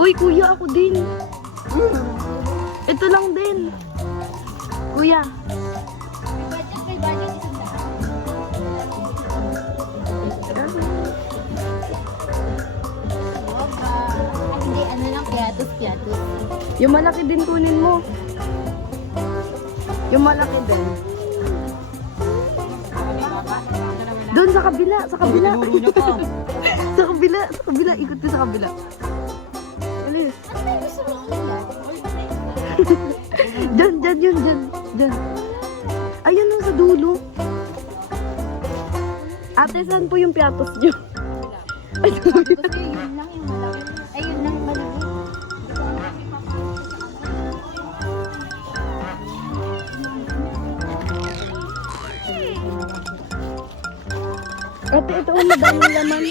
Uy, kuya, ako din. Ito lang din. Kuya. May budget, hindi, ano lang, piatos. Yung malaki din kunin mo. Yung malaki din. Doon sa kabila, sa kabila. Sa kabila, ikot ko sa kabila. Alis. Ano tayo gusto mo ilan? Diyan. Ayun lang sa dulo. Ate, saan po yung piatos niyo? Ay, Gusto yun lang yung malaki. Ay, yun lang yung malaki. ate, ito ang madaming laman.